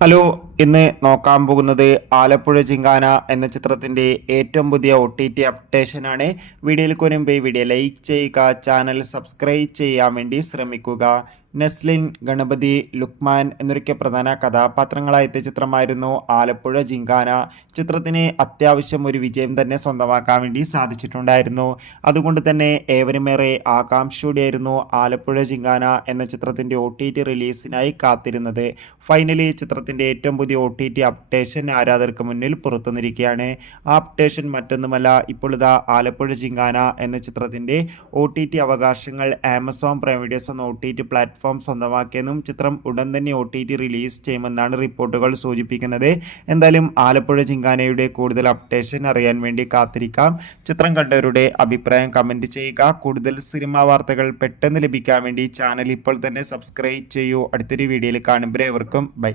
Hello, ഇന്ന് നോക്കാൻ പോകുന്നത് ആലപ്പുഴ ജിങ്കാന എന്ന ചിത്രത്തിൻ്റെ ഏറ്റവും പുതിയ OTT അപ്ഡേഷനാണ്. വീഡിയോയിൽ മുൻപ് വീഡിയോ ലൈക്ക് ചെയ്യുക, ചാനൽ സബ്സ്ക്രൈബ് ചെയ്യാൻ വേണ്ടി ശ്രമിക്കുക. നെസ്ലിൻ, ഗണപതി, ലുക്മാൻ എന്നൊക്കെ പ്രധാന കഥാപാത്രങ്ങളായ ചിത്രമായിരുന്നു ആലപ്പുഴ ജിങ്കാന. ചിത്രത്തിന് അത്യാവശ്യം ഒരു വിജയം തന്നെ സ്വന്തമാക്കാൻ വേണ്ടി സാധിച്ചിട്ടുണ്ടായിരുന്നു. അതുകൊണ്ട് തന്നെ ഏവരുമേറെ ആകാംക്ഷയോടെയായിരുന്നു ആലപ്പുഴ ജിങ്കാന എന്ന ചിത്രത്തിൻ്റെ OTT റിലീസിനായി കാത്തിരുന്നത്. ഫൈനലി ചിത്രത്തിൻ്റെ ഏറ്റവും പുതിയ OTT അപ്ഡേഷൻ ആരാധകർക്ക് മുന്നിൽ പുറത്തുവന്നിരിക്കുകയാണ്. ആ അപ്ഡേഷൻ മറ്റൊന്നുമല്ല, ഇപ്പോൾ ഇതാ ആലപ്പുഴ ജിങ്കാന എന്ന ചിത്രത്തിൻ്റെ OTT അവകാശങ്ങൾ ആമസോൺ പ്രൈം വീഡിയോസ് എന്ന OTT പ്ലാറ്റ്ഫോം സ്വന്തമാക്കിയെന്നും ചിത്രം ഉടൻ തന്നെ OTT റിലീസ് ചെയ്യുമെന്നാണ് റിപ്പോർട്ടുകൾ സൂചിപ്പിക്കുന്നത്. എന്തായാലും ആലപ്പുഴ ജിങ്കാനയുടെ കൂടുതൽ അപ്ഡേഷൻ അറിയാൻ വേണ്ടി കാത്തിരിക്കാം. ചിത്രം കണ്ടവരുടെ അഭിപ്രായം കമൻറ്റ് ചെയ്യുക. കൂടുതൽ സിനിമാ വാർത്തകൾ പെട്ടെന്ന് ലഭിക്കാൻ വേണ്ടി ചാനൽ ഇപ്പോൾ തന്നെ സബ്സ്ക്രൈബ് ചെയ്യൂ. അടുത്തൊരു വീഡിയോയിൽ കാണുമ്പോൾ ഏവർക്കും ബൈ.